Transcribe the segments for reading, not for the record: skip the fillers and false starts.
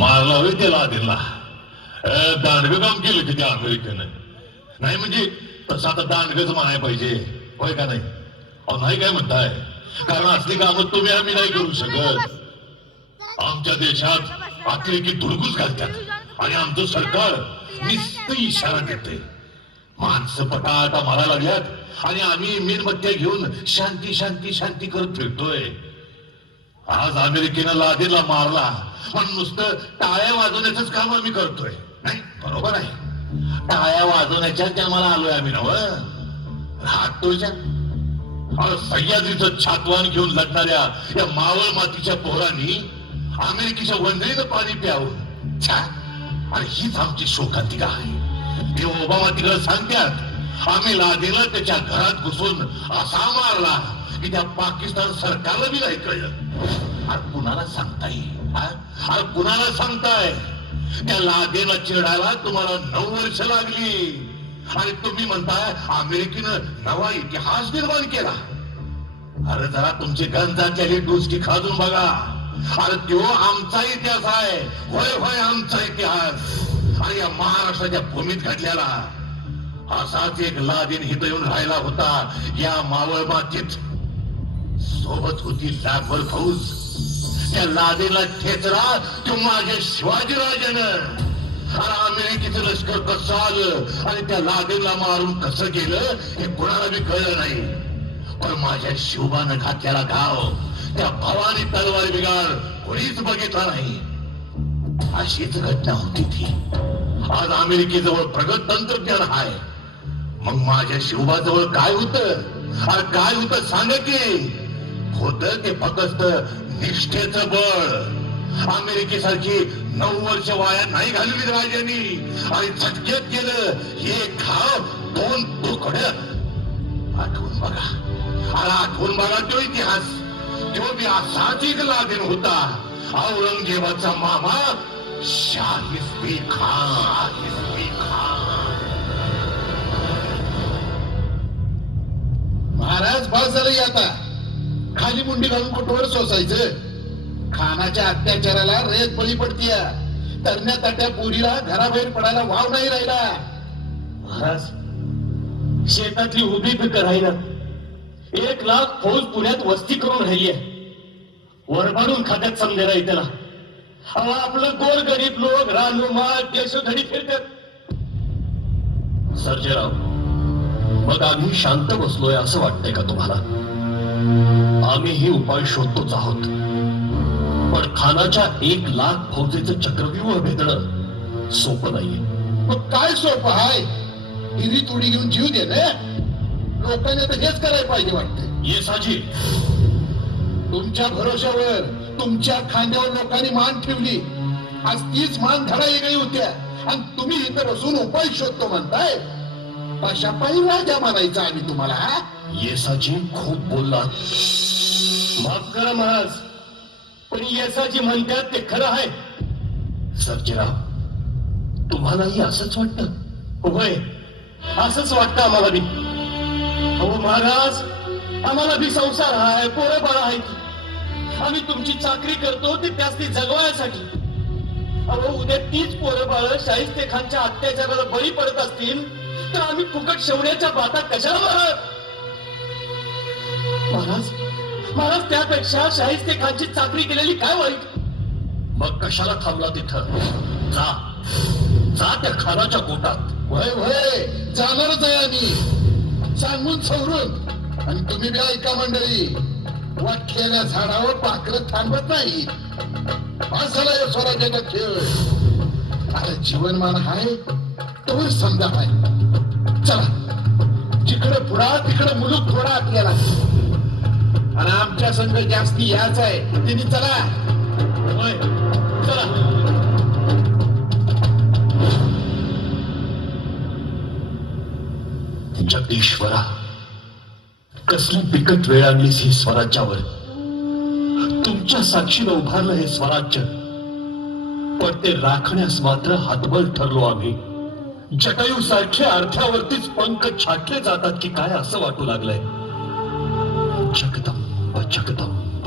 मारला होय त्याला दिला दांडगं काम केलं की त्या अमेरिकेनं. नाही म्हणजे तसं आता दांडगच म्हणाय पाहिजे होय का नाही? अहो नाही काय म्हणताय? कारण असली कामं तुम्ही आम्ही नाही करू शकत. आमच्या देशात अतिरेकी धुडगूस घालतात आणि आमचं सरकार नुसतं इशारा देते. माणसं पटाटा मारा लागल्यात आणि आम्ही मेणबत्त्या घेऊन शांती शांती शांती करत फिरतोय. आज अमेरिकेनं लादेनला मारला पण नुसतं टाळ्या वाजवण्याचंच काम आम्ही करतोय. नाही बरोबर आहे, टाळ्या वाजवण्याच्या जन्माला आलोय आम्ही नव राहतोयच्या. सह्याद्रीचं छातवान घेऊन लढणाऱ्या या मावळ मातीच्या पोरांनी अमेरिकेच्या वंदरीनं पाणी प्यावं आणि हीच आमची शोकांतिका आहे. ते ओबामा तिकडे सांगतात आम्ही लादेनला त्याच्या घरात घुसून असा मारला की त्या पाकिस्तान सरकारला बी नाही कळलं. कुणाला सांगताय? कुणाला सांगताय? त्या लादेनला चिडायला तुम्हाला 9 वर्ष लागली आणि तुम्ही म्हणताय अमेरिकेनं नवा इतिहास निर्माण केला. अरे जरा तुमची गंजातलेली डुसकी खाजून बघा. अरे तो आमचा इतिहास आहे. होय होय आमचा इतिहास. आणि या महाराष्ट्राच्या भूमीत घडलेला असाच एक लादेन हित येऊन राहिला होता या मावळ मातीत. सोबत होती लाखभर फौज. त्या लादेनला ठेचला तो माझ्या शिवाजीराजानं. अरे अमेरिकेचं लष्कर कसं आलं आणि त्या लादेनला मारून कसं गेलं हे कुणाला बी कळलं नाही. पण माझ्या शिवबानं घातलेला घाव त्या भवानी तलवार बिगाड कोणीच बघितला नाही. अशीच घटना होती ती. आज अमेरिकेजवळ प्रगत तंत्रज्ञान आहे, मग माझ्या शिवबाजवळ काय होतं? अरे काय होतं सांग की. होत ते फक्त निष्ठेचं बळ. अमेरिकेसारखी 9 वर्ष वाया नाही घालवली राजांनी आणि झटक्यात गेलं हे घाव 2 तुकड्यात. आठवून बघा, अरे आठवून बघा तो इतिहास. तो बी असाच एक लादेन होता. औरंगजेबाचा मामा शाहिस्ते खान. महाराज बस झालं आता. खाली मुंडी घालून कुठवर सोसायचं. खानाच्या अत्याचाराला रेत बळी पडतीय. तरण्या ताट्या पोरीला घराबाहेर पडायला वाव नाही राहिला. महाराज शेतातली उभी पिकं राहिला. 1 लाख फौज पुण्यात वस्ती करून राहिली आहे. वरबाडून खात्यात समजे राही त्याला. आपलं गोर गरीब लोक रानूमाळ देशोधडी फिरतात. सर्जेराव, मग आम्ही शांत बसलोय असं वाटतंय का तुम्हाला? आम्हीही उपाय शोधतोच आहोत. पण खानाच्या 1 लाख फौजेचं चक्रव्यूह भेदणं सोपं नाहीये. मग काय सोपं आहे? हिरी तोडी घेऊन जीव दे ना. लोकांनी तर हेच करायला पाहिजे वाटतं. ये साजी, तुमच्या भरोश्यावर तुमच्या खांद्यावर लोकांनी मान ठेवली. आज तीच मान धडा वेगळी होत्या आणि तुम्ही इथं बसून उपाय शोधतो म्हणताय. अशा पायी राजा मानायचा आम्ही तुम्हाला. येसाजी खूप बोलला. माफ करा महाराज, पण येसाजी म्हणतात ते खरं आहे. सर्जेराव, तुम्हालाही असंच वाटतं? होय, असंच वाटतं आम्हाला बी. हो महाराज, आम्हाला बी संसार आहे, पोरं बाळ आहेत. आम्ही तुमची चाकरी करतो ते त्यासनी जगवायसाठी. अहो उद्या तीच पोरं बाळ शाहिस्ते खानच्या अत्याचाराला बळी पडत असतील तर आम्ही फुकट शेवण्याच्या बाता कशाला मारत? महाराज त्यापेक्षा शाहिस्ते खानची चाकरी केलेली काय वाईट? मग कशाला थांबला तिथं? जा त्या खानाच्या पोटात. वय वय जाणारच आहे आम्ही सांगून सवरून. आणि तुम्ही बी ऐका मंडळी, वाटलेल्या झाडावर पाखरं थांबत नाही. माणसाला या स्वराज्याचा खेळ. अरे जीवनमान आहे तोवर समजा आहे. चला, जिकडे पुढा तिकडे मुलूक थोडा आपल्याला. आणि आमच्या संघ जास्ती याच आहे. तिने चला. होय, चला. जगदीश्वरा, कसली बिकट वेळ आणलीस ही स्वराज्यावर. तुमच्या साक्षीनं उभारलं हे स्वराज्य, पण ते राखण्यास मात्र हातबल ठरलो आम्ही. जटायू सारखे अर्थावरतीच पंख छाटले जातात की काय असं वाटू लागलंय. जगदंब जगदंब.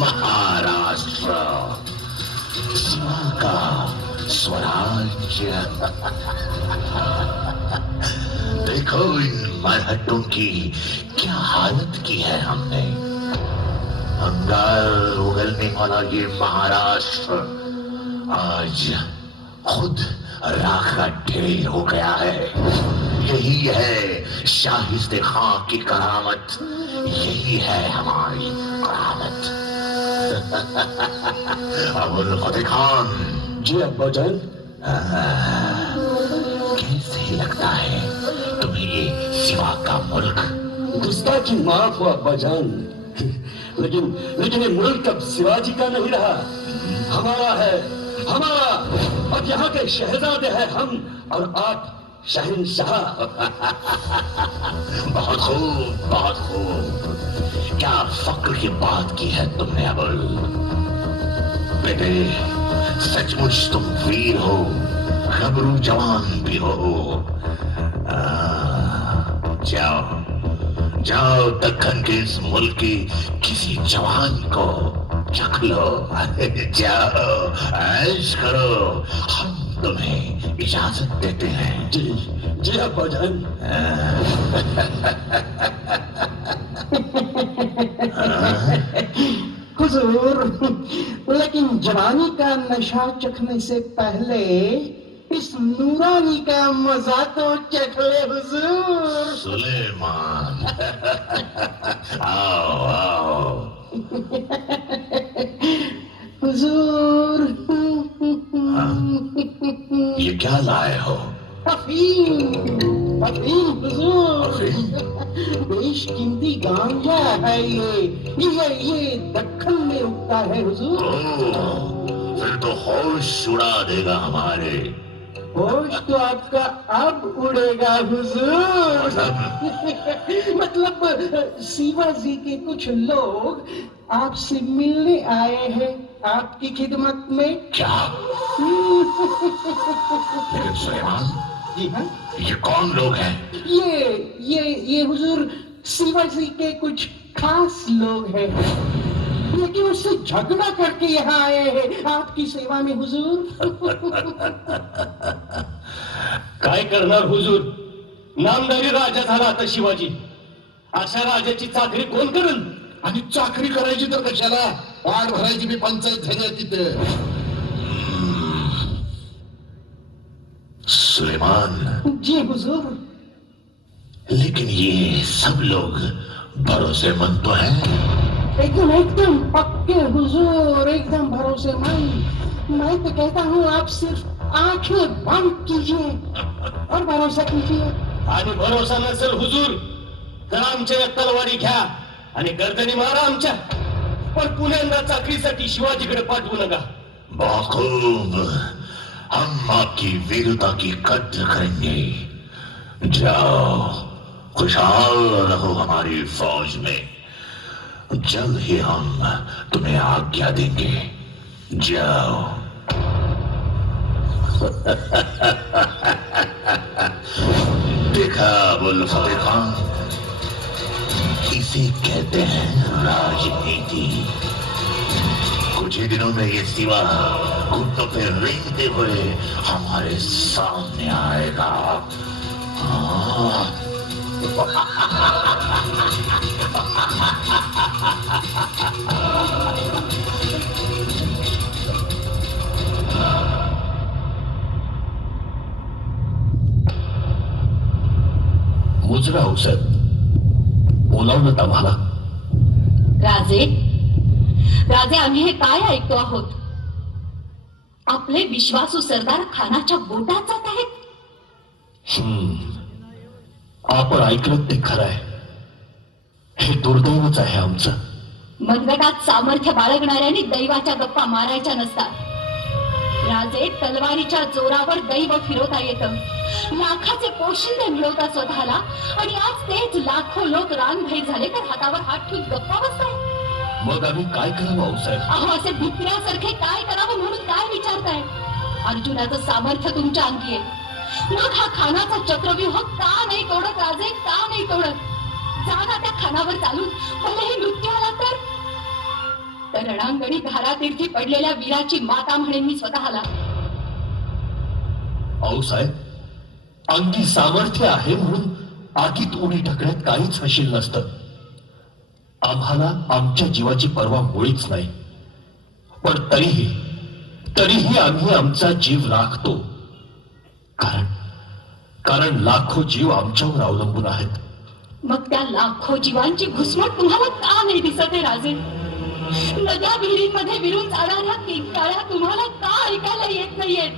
महाराष्ट्र शिवा का स्वराज्य। देखो इन मरहट्टों की क्या हालत की है हमने। अंगार उगलने वाला ये महाराष्ट्र आज खुद राख का ढेर हो गया है। यही है शाहिस्ते खां की करामत, यही है हमारी करामत। अबुल फतेह खान। जी अब्बाजान। कैसे लगता है तुम्हें ये शिवा का मुल्क? गुस्ताखी माफ हो अब्बाजान, लेकिन लेकिन ये मुल्क अब शिवाजी का नहीं रहा, हमारा है, हमारा। अब यहाँ के शहजादे हैं हम और आप शहंशाह। बहुत खूब, बहुत खूब। क्या फक्र की बात की है तुमने अबुल। बेटे सचमुच तुम वीर हो, गबरू जवान भी हो। जाओ जाओ दक्खन के इस मुल्क के किसी जवान को चख लो। जाओ ऐश करो, हम तुम्हें इजाजत देते हैं। जी जी अब्बाजान। हुजूर, लेकिन जवानी का नशा चखने से पहले इस नूरानी का मजा तो चख ले हुजूर। सुलेमान। आओ आओ। हुजूर, ये क्या लाए हो? अफीम, अफीम हुजूर। अफीम? बेशकीमती गांजा है ये दक्खन में उगता है हुजूर। ओह, फिर तो होश उड़ा देगा हमारे। होश तो आपका अब उड़ेगा हुजूर। मतलब शिवाजी के कुछ लोग आपसे मिलने आए हैं आपकी खिदमत में। क्या? लेकिन सुलेमान, जी हाँ, ये कौन लोग हैं? ये हुजूर शिवाजी के कुछ खास लोग हैं, लेकिन उससे झगड़ा करके यहाँ आए हैं आपकी सेवा में हुजूर। काय करणार हुजूर, नामदारी राजा झाला आता शिवाजी। अशा राजाची चाकरी कोण करेल? आणि चाकरी करायची तर कशाला, पाठ भरायची मी पंचायत झाली आहे तिथे। सुलेमान, जी हुजूर। लेकिन ये सब लोग भरोसेमंद तो हैं। एकदम एकदम पक्के हुजूर, एकदम भरोसेमंद। मैं तो कहता हूँ आप सिर्फ आंखें बंद कीजिए और भरोसा कीजिए। आणि भरोसा नसेल हुजूर तर आमच्या तलवारी घ्या आणि गर्दनी मारा आमच्या, पण पुण्यांदा चाकरीसाठी शिवाजीकडे पाठवू नका। बहुत खूब, हम आपकी वीरता की कद्र करेंगे। जाओ, खुशहाल रहो हमारी फौज में। जल्द ही हम तुम्हें आज्ञा देंगे। जाओ। देखा अबुल फतेह खान, इसे कहते हैं राजनीति। कुछ ही दिनों में ये सिवा घुटनों पे रेंगते हुए हमारे सामने आएगा। हाँ। मुजरा हो साहेब, बोलावलं आम्हाला। राजे, राजे, आम्ही हे काय ऐकतो आहोत? आपले विश्वासू सरदार खानाच्या बोटात जात आहेत। आपण ऐकलं ते खरं आहे, हे दुर्दैवच आहे आमचं। मनगटात सामर्थ्य बाळगणाऱ्यांनी दैवाच्या गप्पा मारायच्या नसतात। राजे, तलवारीच्या जोरावर दैव फिरवता येतं, लाखाचे पोशिंदे मिळवता स्वतःला, आणि आज तेच लाखो लोक रानभैर झाले तर हातावर हात ठेवून गप्पा बसताय। मग आम्ही काय करावं आऊसाहेब? अहो, असे भित्र्यासारखे काय करावं म्हणून काय विचारताय? अर्जुनाचं सामर्थ्य तुमच्या अंगी आहे, मग हा खानाचा चक्रव्यूह का नाही तोडत राजे, का नाही तोडत? जा ना त्या खानावर चालून, भलेही मृत्यू आला तर रणांगणी धारातीर्थी पडलेल्या वीराची माता म्हणेन मी स्वतःला. अहो साहेब, अंगी सामर्थ्य आहे म्हणून आगीत उडी टाकण्यात काहीच हशील नसतं. आम्हाला आमच्या जीवाची पर्वा मुळीच नाही, पण तरीही आम्ही आमचा जीव राखतो. कारण लाखो जीव आमच्यावर अवलंबून आहेत. मग त्या लाखो जीवांची घुसमट तुम्हाला का नाही दिसत आहे राजे? नद्या विहिरींमध्ये विरून जाणाऱ्या किंकाळ्या तुम्हाला का ऐकायला येत नाहीयेत?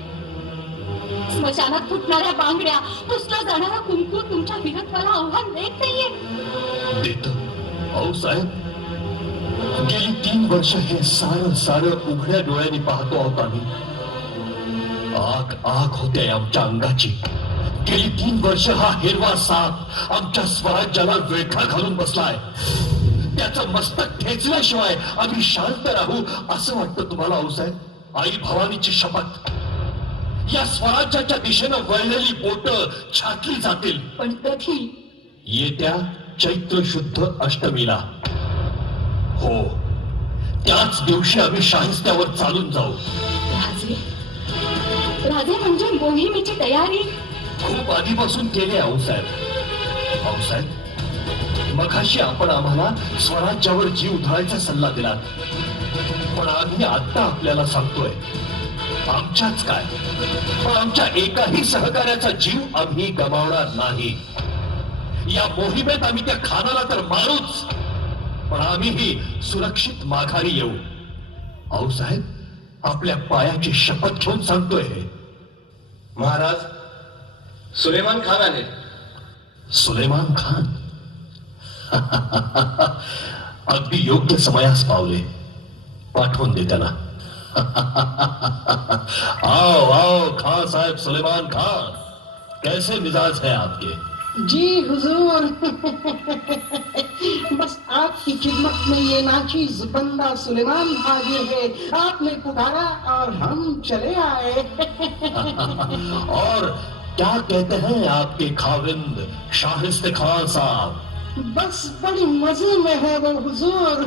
स्मशानात फुटणाऱ्या बांगड्या, पुसला जाणारा कुंकू तुमच्या वीरत्वाला आव्हान देत नाहीये? देत. अहो साहेब, गेली 3 वर्ष हे सारं उघड्या डोळ्यांनी पाहतो आहोत आम्ही. आग होते आमच्या अंगाची. गेली 3 वर्ष हा हिरवा साप आमच्या स्वराज्याला वेठा घालून बसलाय. त्याचं मस्तक ठेचल्याशिवाय आम्ही शांत राहू असं वाटतं तुम्हाला अहो साहेब? आई भवानीची शपथ, या स्वराज्याच्या दिशेनं वळलेली बोट छाटली जातील. पण कधी? येत्या चैत्र शुद्ध अष्टमीला. हो, त्याच दिवशी आम्ही शाहिस्त्यावर चालून जाऊ. राजे म्हणजे मोहिमेची तयारी खूप आधीपासून केली आऊसाहेब. मघाशी आपण आम्हाला स्वराज्यावर जीव धरायचा सल्ला दिला, पण आम्ही आता आपल्याला सांगतोय, आमच्याच काय पण आमच्या एकाही सहकार्याचा जीव आम्ही गमावणार नाही. या मोहिमेत आम्ही त्या खानाला तर मारूच, पण आम्हीही सुरक्षित माघारी येऊ. आऊसाहेब, आपल्या पायाची शपथ घेऊन सांगतोय. महाराज, सुलेमान खान आले. सुलेमान खान? अगदी योग्य समयास पावले. पाठवून दे त्याला. आओ खान साहब, सुलेमान खान, कैसे मिजाज है आपके? जी हुजूर, बस आपकी खिदमत में ये नाचीज बंदा सुलेमान हाजिर है. आपने पुकारा और हम चले आए. और क्या कहते हैं आपके खाविंद शाहिस्ते खान साहब? बस बड़ी मजे में है वो हुजूर.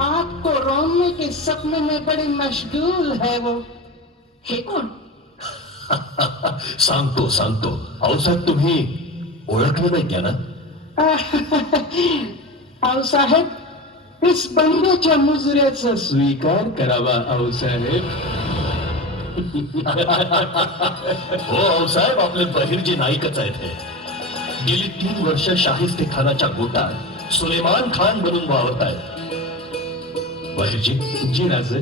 आपको रोने के सपने में बड़ी मशगूल है वो. हे कोण? सांगतो. आऊसाहेब, तुम्ही ओळखलं नाही त्या ना? आऊसाहेब, इस बंड्याच्या मुजऱ्याचा स्वीकार करावा आऊसाहेब. हो आऊसाहेब, आपले बहिर्जी नाईकच आहेत हे. गेली 3 वर्ष शाहिस्ते खानाच्या गोटात सुलेमान खान बनून वावरत आहेत. बहिर्जी. जी राजे.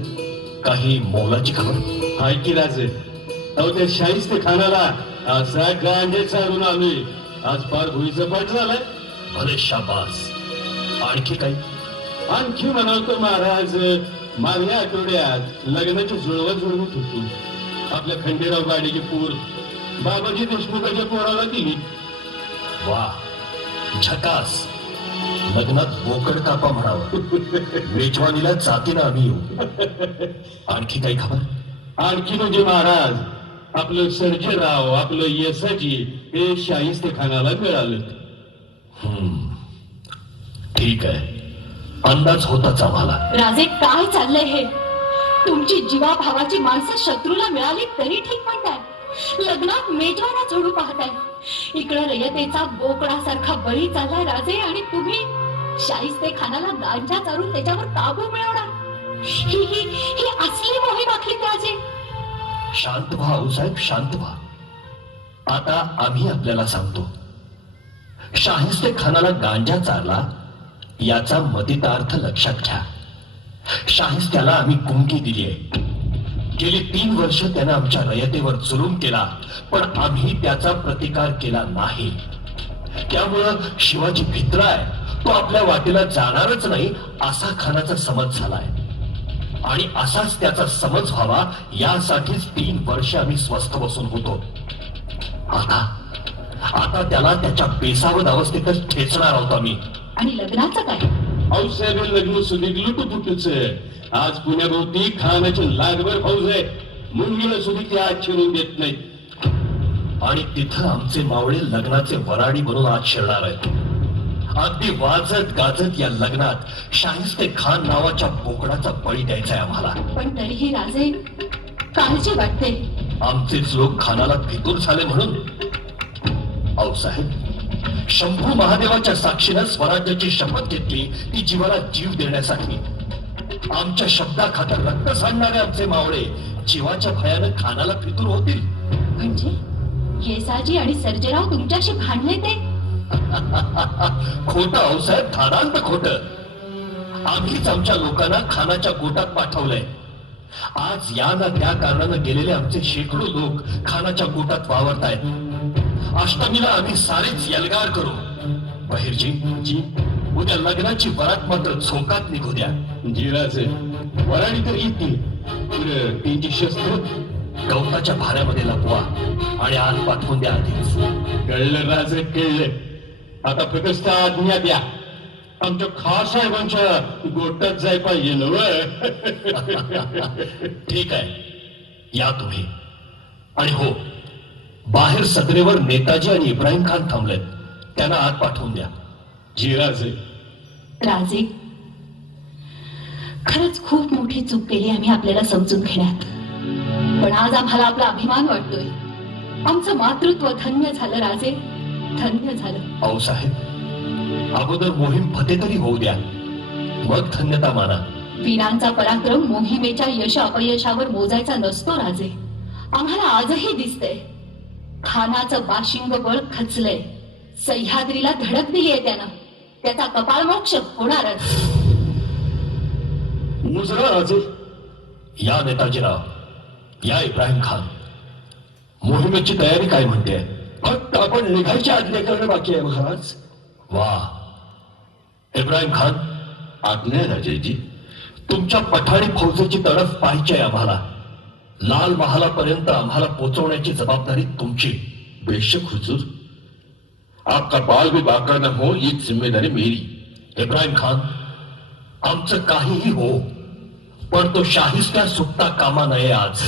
काही मोलाची खबर? हाय की राजे. अहो, त्या शाहिस्ते खानाला असा गांजे चालून आम्ही आज फार भुईचं पाठ झालाय. भले शाबास. आणखी काही? आणखी म्हणावतो महाराज, मागल्या आठवड्यात लग्नाची जुळवत होतो. आपल्या खंडेराव गाडीची पूर बाबाजी देशमुखाच्या पोराला दिली. वा, झकास. लग्नात बोकड कापा म्हणावं. मेजवानीला जातीनं आम्ही येऊ. आणखी काही खबर? आणखी म्हणजे महाराज, आपलं सर्जेराव, आपलं यसाजी हे शाहिस्ते खानाला मिळालं. ठीक आहे, अंदाज होताच आम्हाला. राजे, काय चाललंय हे? तुमची जीवाभावाची माणसं शत्रूला मिळाली तरी ठीक म्हणताय. लग्नात मेजवाना जोडू पाहताय. इकडे रयतेचा बोकडासारखा बळी चाललाय राजे, आणि तुम्ही शाहिस्ते खानाला गांजा चारून त्याच्यावर काबू मिळवणार. ही असली मोहीम आखली राजे. शांत व्हा आऊसाहेब, शांत व्हा. आता आम्ही आपल्याला सांगतो. शाहिस्ते खानाला गांजा चारला याचा मतितार्थ लक्षात घ्या. शाहिस्त्याला आम्ही कुंकी दिली आहे. गेली 3 वर्ष त्याने आमच्या रयतेवर जुलूम केला, पण आम्ही त्याचा प्रतिकार केला नाही. त्यामुळं शिवाजी भित्रा आहे, तो आपल्या वाटेला जाणारच नाही असा खानाचा समज झालाय. आणि असाच त्याचा समज व्हावा यासाठीच 3 वर्ष आम्ही स्वस्थ बसून होतो. आता त्याला त्याच्या बेसावध अवस्थेतच ठेचणार आहोत आम्ही. आणि लग्नाचं काय? औसाहेब, लग्न सुधीक लुटुपुटूच. आज पुण्याभोवती खानाची लागभर फौज आहे. मुंगीला सुधीक ते आज शिरून देत नाहीत. आणि तिथं आमचे मावळे लग्नाचे वराडी बनून आज शिरणार आहेत. अगदी वाजत गाजत या लग्नात शाहिस्ते खान नावाच्या बोकडाचा बळी द्यायचा आहे आम्हाला. पण तरीही राजे काळजी वाटते. आमचेच लोक खानाला फितूर झाले म्हणून? आऊसाहेब, शंभू महादेवाच्या साक्षीनं स्वराज्याची शपथ घेतली ती जीवाला जीव देण्यासाठी. आमच्या शब्दाखातर रक्त सांडणारे आमचे मावळे जीवाच्या भयानं खानाला फितूर होतील. म्हणजे येसाजी आणि सर्जेराव तुमच्याशी भांडले ते? खोट आऊसाहेब, धादांत खोट. आम्हीच आमच्या लोकांना खानाच्या गोटात पाठवलंय. आज या ना त्या कारणानं गेलेले आमचे शेकडो लोक खानाच्या गोटात वावरतायत. अष्टमीला आम्ही सारेच यलगार करू. बहिरजी जी, उद्या लग्नाची वरात मात्र झोकात निघू द्या. जिराचे वराडी तर येतील, त्यांची शस्त्र गवताच्या भाऱ्यामध्ये लपवा आणि आत पाठवून द्या आधीच. कळलं राजे, कळलं. आता फक्त आज्ञा द्या. आमच्या खास साहेबांच्या गोटात जाय पाहिजे नव. ठीक आहे, या तुम्ही. आणि हो, बाहेर सदरेवर नेताजी आणि इब्राहिम खान थांबलेत, त्यांना आत पाठवून द्या. जिराचे राजे खरंच खूप मोठी चूक केली आम्ही आपल्याला समजून घेण्यात. पण आज आम्हाला आपला अभिमान वाटतोय. आमचं मातृत्व धन्य झालं राजे, धन्य झालं. आऊसाहेब, अगोदर मोहीम फते तरी होऊ द्या, मग धन्यता माना. वीरांचा पराक्रम मोहिमेच्या यश अपयशावर मोजायचा नसतो राजे. आम्हाला आजही दिसतंय खानाचं बाशिंग बळ खचलंय. सह्याद्रीला धडक दिली आहे त्यानं. त्याचा कपाळमोक्ष होणारच. मुजरा राजे. या नेताजीराव, या इब्राहिम खान. मोहिमेची तयारी काय म्हणते? फक्त आपण निघायची आज्ञा करणं बाकी आहे महाराज. वा, इब्राहिम खान, आज्ञा आहे राजेजी. तुमच्या पठाणी फौजेची तडफ पाहिजे आहे आम्हाला. लाल महालापर्यंत आम्हाला पोहोचवण्याची जबाबदारी तुमची. बेशक हुजूर, आपका बाल भी बाका न हो, ये जिम्मेदारी मेरी. इब्राहिम खान, आमचं काहीही हो, पण तो शाहिस्त्या सुटता कामा नये आज.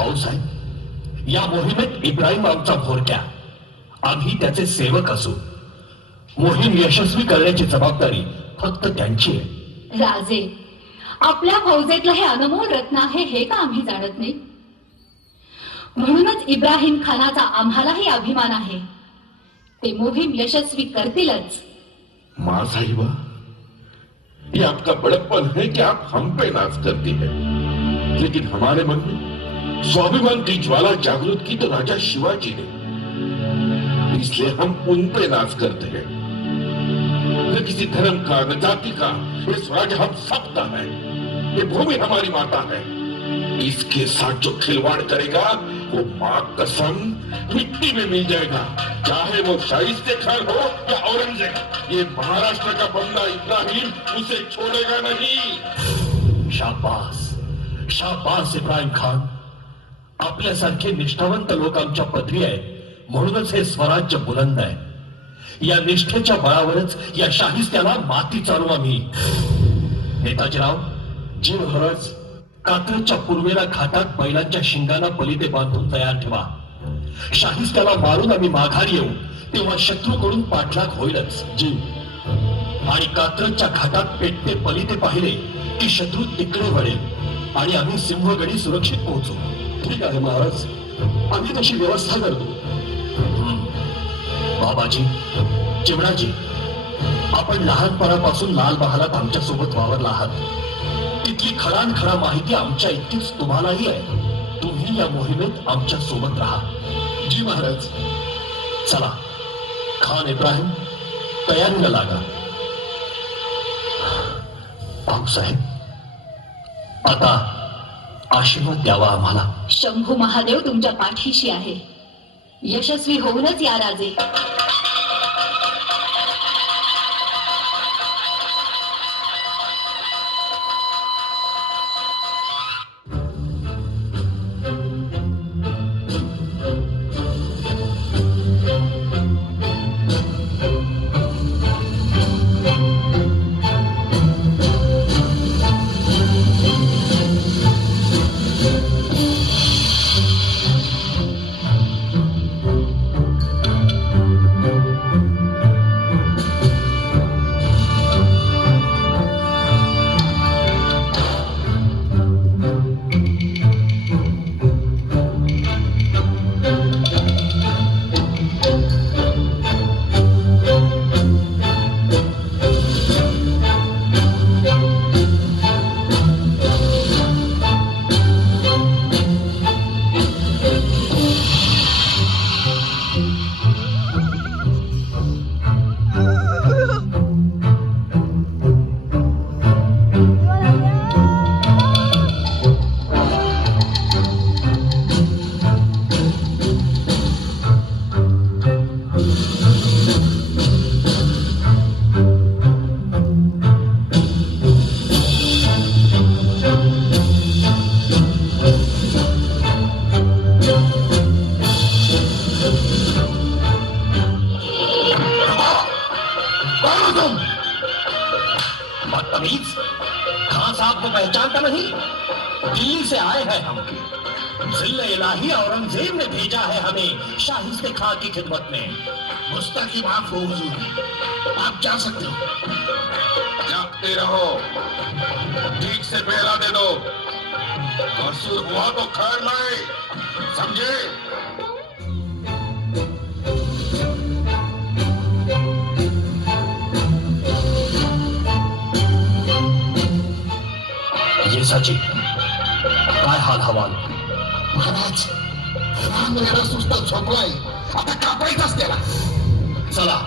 आऊसाहेब, या मोहिमेत इब्राहिम आमचा म्होरक्या, आम्ही त्याचे सेवक असू. मोहीम यशस्वी करण्याची जबाबदारी फक्त त्यांची आहे. राजे, आपल्या फौजेतलं हे अनमोल रत्न आहे हे का आम्ही जाणत नाही? म्हणूनच इब्राहिम खानाचा आम्हालाही अभिमान आहे. ते मोहीम यशस्वी करतीलच. मां साहिबा, ये आपका बड़प्पन है कि आप हम पे नाज करती हैं, लेकिन हमारे मन में स्वाभिमान की ज्वाला जागृत की तो राजा शिवाजी ने, इसलिए हम उन पे नाज करते हैं. न किसी धर्म का, न जाति का, ये स्वराज हम सबका है. ये भूमि हमारी माता है. इसके साथ जो खिलवाड़ करेगा वो मां कसम मिट्टी में मिल जाएगा, चाहे वो शाहिस्ते खान हो या औरंगजेब. ये महाराष्ट्र का बंदा इब्राहिम उसे छोड़ेगा नहीं. शाबास, शाबास इब्राहिम खान. आपल्यासारखे निष्ठावंत लोक आमच्या पदरी आहेत, म्हणूनच हे स्वराज्य बुलंद आहे. या निष्ठेच्या बळावरच या शाहिस्त्याला माती चालू आम्ही. नेताजीराव जी महाराज. कात्रजच्या पूर्वेला घाटात बैलांच्या शिंगांना बलिते बांधून तयार ठेवा. शाहिस्त्याला मारून आम्ही माघारी येऊ तेव्हा शत्रूकडून पाठलाग होईलच. जी. आणि कात्रजच्या घाटात पेटते बलिते पाहिले की शत्रू तिकडे वळेल आणि आम्ही सिंहगडी सुरक्षित पोहोचू. ठीक आहे महाराज, आम्ही तशी व्यवस्था करतो. बाबाजी, चिमणाजी, आपण लहानपणापासून लाल महालात आमच्या सोबत वावरला आहात. तिथली खडानखडा माहिती आमच्या इतकीच तुम्हालाही आहे. तुम्ही या मोहिमेत आमच्या सोबत राहा. जी महाराज. चला, खान इब्राहिम, तयारीला लागा. भाऊसाहेब, आता आशीर्वाद द्यावा आम्हाला. शंभू महादेव तुमच्या पाठीशी आहे. यशस्वी होऊनच या राजे. तमीज, खान साहब को पहचानता नहीं? दिल्ली से आए हैं हम। जिल्ले इलाही औरंगजेब ने भेजा है हमें शाहिस्ते खां की खिदमत में। गुस्ताखी माफ हो हुजूर, आप जा सकते हो। जागते रहो, ठीक से पहरा दे दो, कसूर हुआ तो खैर लाए, समझे? ये सची काय हाल हवाल? महाराज, राम वगैरे सुस्त झोपलाय, आता कापायचाच त्याला. चला.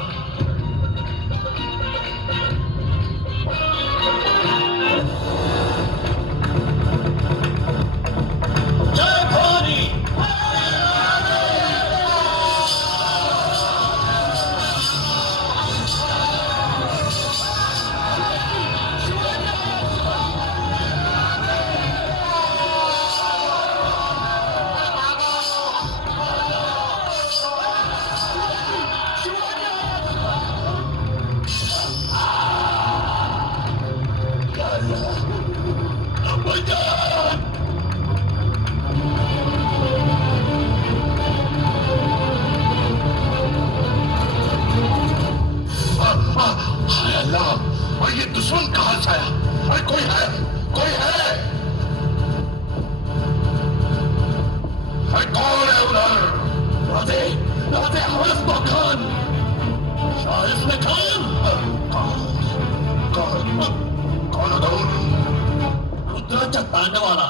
जय भवानी. हाय अल्लाह, और ये दुश्मन कहां से आया? अरे कोई है, कोई है? अरे कौन है उधर? राधे, राधे हवस खान, शाहिस्ते खान. कौन उधर? रुद्राच्या तांडवाला,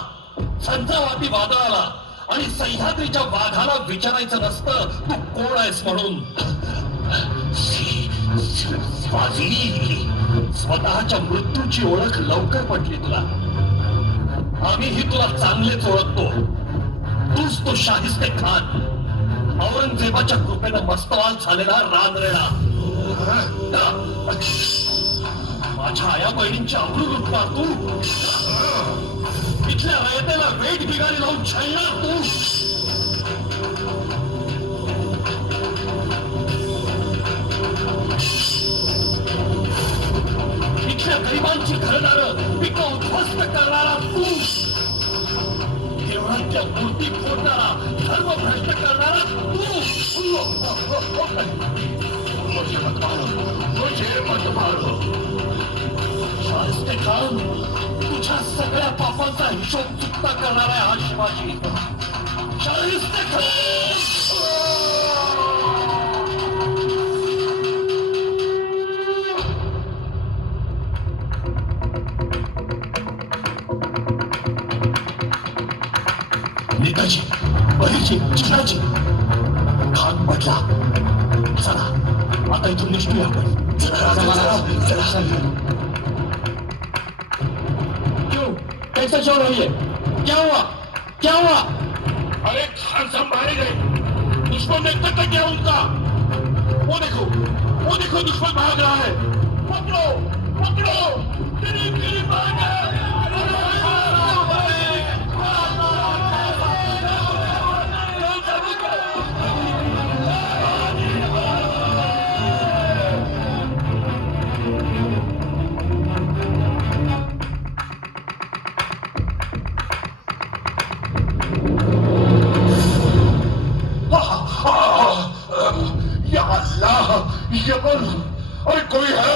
संचावादी वादळाला आणि सह्याद्रीच्या वाघाला विचारायचं नसतं तू कोण आहेस म्हणून. शिवाजी, स्वतःच्या मृत्यूची ओळख लवकर पटली तुला. आम्हीही तुला चांगलेच ओळखतो. तूच तो शाहिस्ते खान, औरंगजेबाच्या कृपेनं मस्तवाल झालेला रानरेडा. माझ्या आया बहिणींची अब्रू लुटणार तू. इथल्या रयतेला वेठ बिगारी लावून छळणार तू. इथल्या गरिबांची घरदारं पिकं उद्ध्वस्त करणारा तू. देवळातल्या मूर्ती फोडणारा, धर्म भ्रष्ट करणारा तू. मुझे मत मारो. शाहिस्ते खान, तुझ्या सगळ्या पापांचा हिशोब चुकता करणार आहे हा शिवाजी. शाहिस्ते खान. नेताजी, बहिरजी, चित्राजी, खान पडला. चला आता इथून निष्ठूया आपण. क्यों, कैसा चोर रही है? क्या हुआ, क्या हुआ? अरे खान साहब मारे गए, दुश्मन ने कत्ल किया उनका. वो देखो दुश्मन भाग रहा है. पकड़ो, पकड़ो, तेरी भाग है. या अल्लाह, ये कौन? अरे कोई है?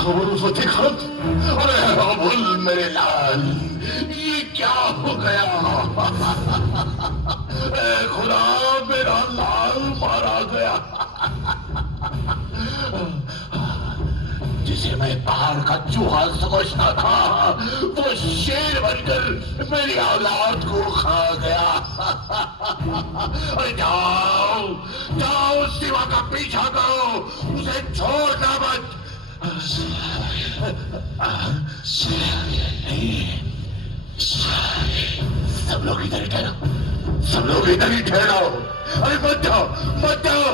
अबुल फतेह खान. अरे अबुल मेरे लाल, ये क्या हो गया? खुदा, मेरा लाल मारा गया. जिसे मैं पहाड़ का चूहा समझता था, वो शेर बनकर मेरी औलाद को खा गया. अरे जाओ, जाओ, शिवा का पीछा करो, उसे छोड़ना मत. सब लोग इधर ही ठहरो, सब लोग इधर ही ठहरो. अरे मत जाओ, मत जाओ.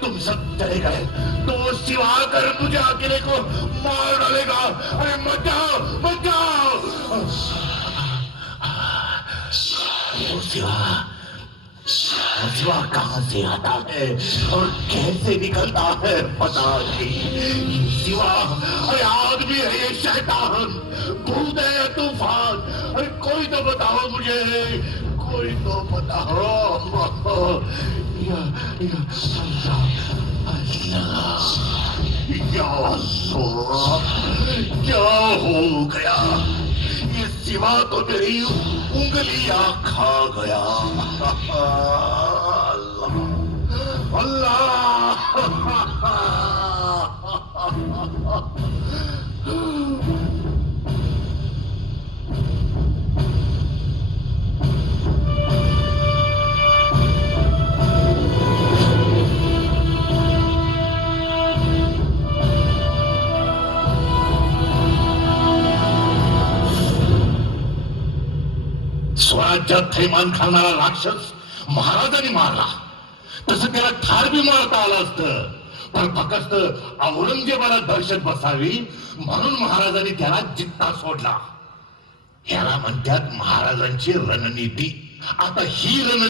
तुम सब चले गए तो वो शिवा कर मुझे अकेले को मार डालेगा. अरे मत जाओ, मत जाओ. वो शिवा शिवा कहां से आता है और कैसे निकलता है पता नहीं। शिवा अरे आदमी है ये शैतान, भूत है या तूफान, अरे कोई तो बताओ मुझे, कोई तो बताओ। क्या हो गया? ये सिवा तो मेरी उंगलियां खा गया। अल्लाह स्वराज्यात थैमान खाणारा राक्षस महाराजांनी मारला, तसं त्याला ठार बी मारता आलं असतं, पण फक्त औरंगजेबाला दहशत बसावी म्हणून महाराजांनी त्याला जित्ता सोडला. ह्याला म्हणतात महाराजांची रणनीती. आता ही रणनीती